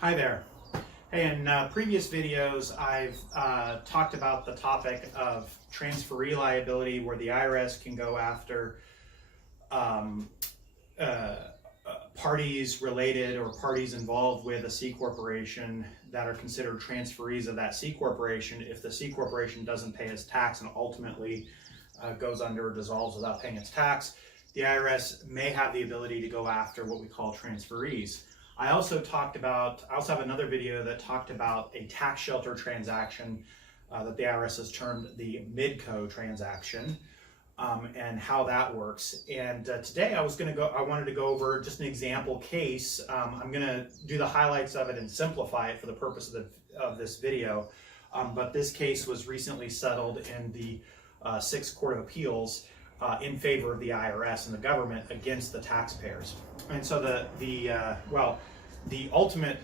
Hi there. Hey, in previous videos, I've talked about the topic of transferee liability, where the IRS can go after parties related or parties involved with a C corporation that are considered transferees of that C corporation if the C corporation doesn't pay its tax and ultimately goes under or dissolves without paying its tax. The IRS may have the ability to go after what we call transferees. I also have another video that talked about a tax shelter transaction that the IRS has termed the Midco transaction, and how that works. And today I wanted to go over just an example case. I'm going to do the highlights of it and simplify it for the purpose of this video. But this case was recently settled in the 6th Court of Appeals in favor of the IRS and the government against the taxpayers. And so the ultimate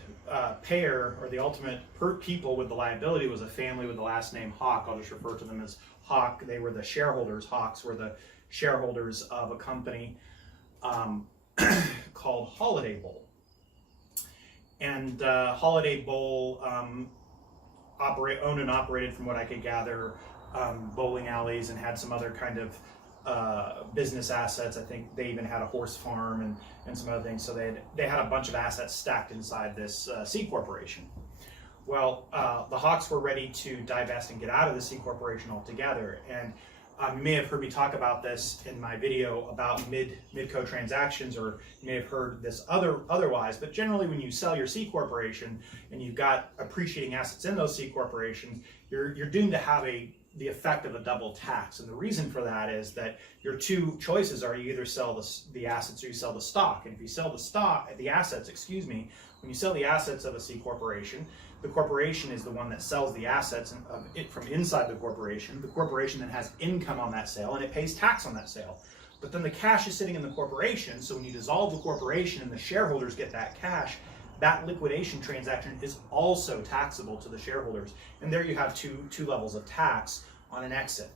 payer, or the ultimate people with the liability, was a family with the last name Hawk. I'll just refer to them as Hawk. They were the shareholders. Hawks were the shareholders of a company called Holiday Bowl. And Holiday Bowl owned and operated, from what I could gather, bowling alleys and had some other kind of business assets. I think they even had a horse farm and some other things. So they had a bunch of assets stacked inside this C corporation. Well, the Hawks were ready to divest and get out of the C corporation altogether. And you may have heard me talk about this in my video about Midco transactions, or you may have heard this otherwise. But generally, when you sell your C corporation and you've got appreciating assets in those C corporations, you're doomed to have the effect of a double tax. And the reason for that is that your two choices are: you either sell the assets or you sell the stock. And if you sell the assets, when you sell the assets of a C corporation, the corporation is the one that sells the assets from inside the corporation. The corporation then has income on that sale and it pays tax on that sale. But then the cash is sitting in the corporation, so when you dissolve the corporation and the shareholders get that cash, that liquidation transaction is also taxable to the shareholders. And there you have two levels of tax on an exit.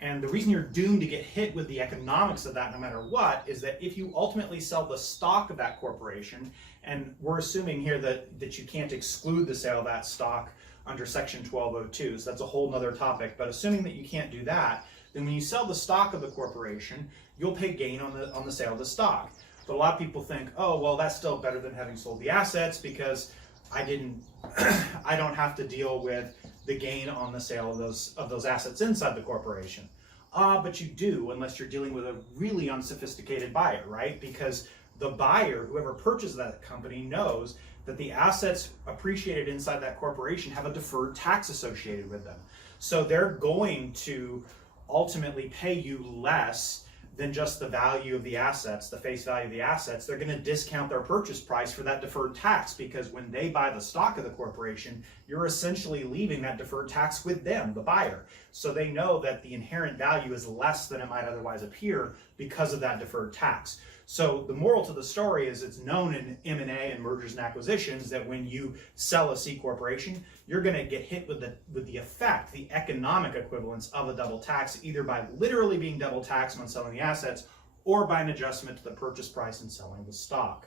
And the reason you're doomed to get hit with the economics of that, no matter what, is that if you ultimately sell the stock of that corporation, and we're assuming here that you can't exclude the sale of that stock under Section 1202, so that's a whole nother topic, but assuming that you can't do that, then when you sell the stock of the corporation, you'll pay gain on the sale of the stock. But a lot of people think, oh, well, that's still better than having sold the assets, because I don't have to deal with the gain on the sale of those assets inside the corporation. But you do, unless you're dealing with a really unsophisticated buyer, right? Because the buyer, whoever purchased that company, knows that the assets appreciated inside that corporation have a deferred tax associated with them. So they're going to ultimately pay you less than just the value of the assets, the face value of the assets. They're going to discount their purchase price for that deferred tax, because when they buy the stock of the corporation, you're essentially leaving that deferred tax with them, the buyer. So they know that the inherent value is less than it might otherwise appear because of that deferred tax. So the moral to the story is, it's known in M&A and mergers and acquisitions that when you sell a C corporation, you're going to get hit with the effect, the economic equivalence of a double tax, either by literally being double taxed on selling the assets, or by an adjustment to the purchase price and selling the stock.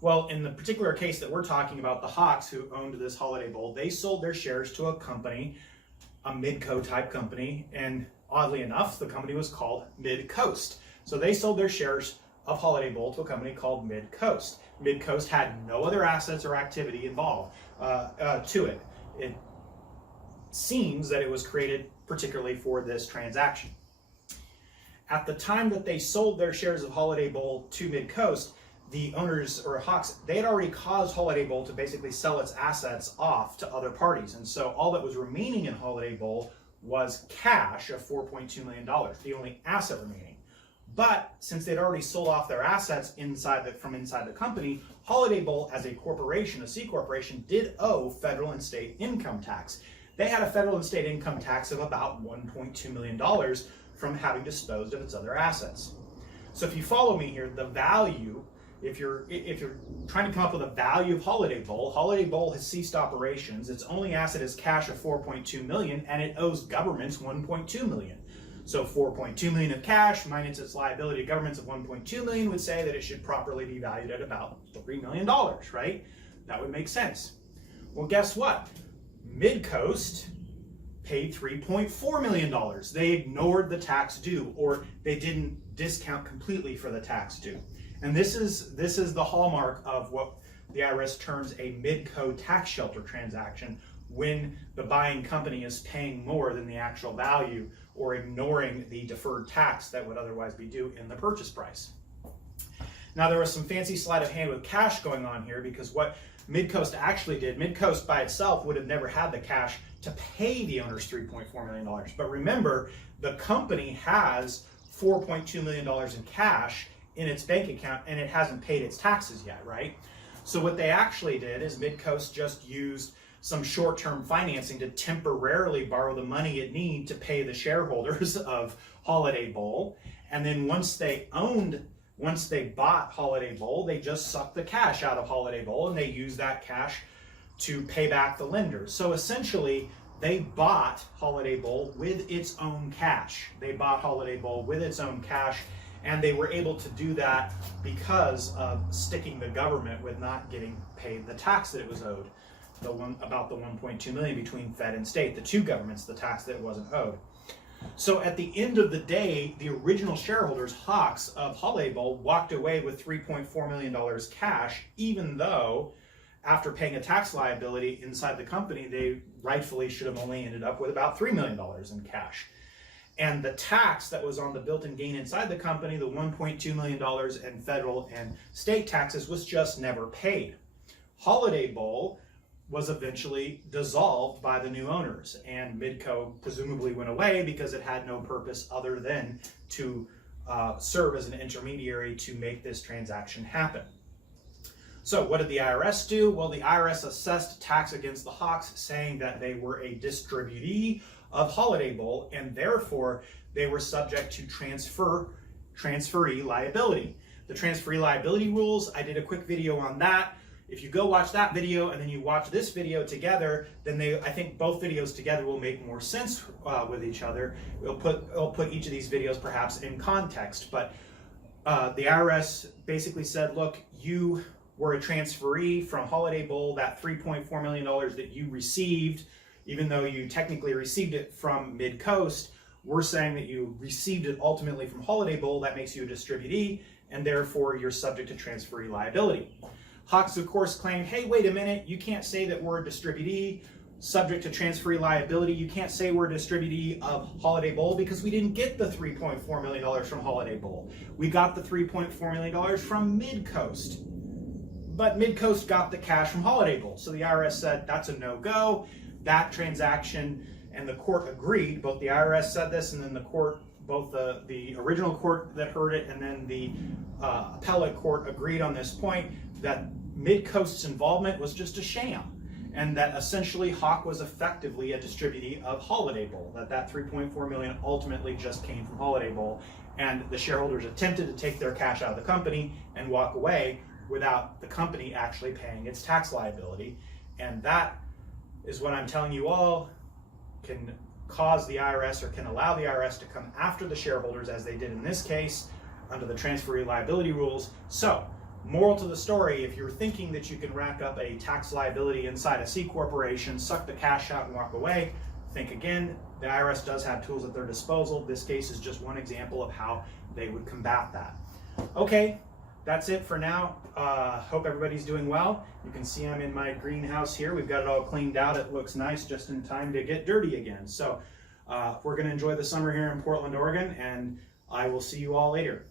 Well, in the particular case that we're talking about, the Hawks, who owned this Holiday Bowl, they sold their shares to a company, a Midco type company, and oddly enough, the company was called Midcoast. So they sold their shares of Holiday Bowl to a company called Midcoast. Midcoast had no other assets or activity involved to it. It seems that it was created particularly for this transaction. At the time that they sold their shares of Holiday Bowl to Midcoast, the owners, or Hawks, they had already caused Holiday Bowl to basically sell its assets off to other parties. And so all that was remaining in Holiday Bowl was cash of $4.2 million, the only asset remaining. But since they'd already sold off their assets from inside the company, Holiday Bowl, as a corporation, a C corporation, did owe federal and state income tax. They had a federal and state income tax of about $1.2 million from having disposed of its other assets. So if you follow me here, the value, if you're trying to come up with a value of Holiday Bowl has ceased operations. Its only asset is cash of $4.2 million, and it owes governments $1.2 million. So 4.2 million of cash minus its liability to governments of 1.2 million would say that it should properly be valued at about $3 million, right? That would make sense. Well, guess what? Midcoast paid $3.4 million. They ignored the tax due, or they didn't discount completely for the tax due. And this is the hallmark of what the IRS terms a Midco tax shelter transaction, when the buying company is paying more than the actual value or ignoring the deferred tax that would otherwise be due in the purchase price. Now, there was some fancy sleight of hand with cash going on here, because what Midcoast actually did, Midcoast by itself would have never had the cash to pay the owners $3.4 million. But remember, the company has $4.2 million in cash in its bank account, and it hasn't paid its taxes yet, right? So what they actually did is Midcoast just used some short-term financing to temporarily borrow the money it needed to pay the shareholders of Holiday Bowl. And then once they bought Holiday Bowl, they just sucked the cash out of Holiday Bowl and they used that cash to pay back the lenders. So essentially, they bought Holiday Bowl with its own cash. They bought Holiday Bowl with its own cash, and they were able to do that because of sticking the government with not getting paid the tax that it was owed. About the 1.2 million between Fed and state, the two governments, the tax that it wasn't owed. So at the end of the day, the original shareholders, Hawks of Holiday Bowl, walked away with $3.4 million cash, even though after paying a tax liability inside the company, they rightfully should have only ended up with about $3 million in cash. And the tax that was on the built-in gain inside the company, the $1.2 million in federal and state taxes, was just never paid. Holiday Bowl was eventually dissolved by the new owners, and Midco presumably went away because it had no purpose other than to serve as an intermediary to make this transaction happen. So what did the IRS do? Well, the IRS assessed tax against the Hawks, saying that they were a distributee of Holiday Bowl, and therefore they were subject to transferee liability. The transferee liability rules, I did a quick video on that. If you go watch that video and then you watch this video together, then I think both videos together will make more sense with each other. It'll put each of these videos perhaps in context. But the IRS basically said, look, you were a transferee from Holiday Bowl. That $3.4 million that you received, even though you technically received it from Midcoast, we're saying that you received it ultimately from Holiday Bowl. That makes you a distributee, and therefore you're subject to transferee liability. Hawks, of course, claimed, hey, wait a minute, you can't say that we're a distributee subject to transferee liability. You can't say we're a distributee of Holiday Bowl because we didn't get the $3.4 million from Holiday Bowl. We got the $3.4 million from Midcoast. But Midcoast got the cash from Holiday Bowl. So the IRS said that's a no-go. That transaction, and the court agreed. Both the IRS said this, and then the court, both the original court that heard it and then the appellate court agreed on this point, that Midcoast's involvement was just a sham, and that essentially Hawk was effectively a distributee of Holiday Bowl, that $3.4 million ultimately just came from Holiday Bowl, and the shareholders attempted to take their cash out of the company and walk away without the company actually paying its tax liability. And that is what I'm telling you all can cause the IRS, or can allow the IRS to come after the shareholders, as they did in this case under the transferee liability rules. So, moral to the story, if you're thinking that you can rack up a tax liability inside a C corporation, suck the cash out and walk away, think again. The IRS does have tools at their disposal. This case is just one example of how they would combat that. Okay, that's it for now. Hope everybody's doing well. You can see I'm in my greenhouse here. We've got it all cleaned out. It looks nice, just in time to get dirty again. So we're going to enjoy the summer here in Portland, Oregon, and I will see you all later.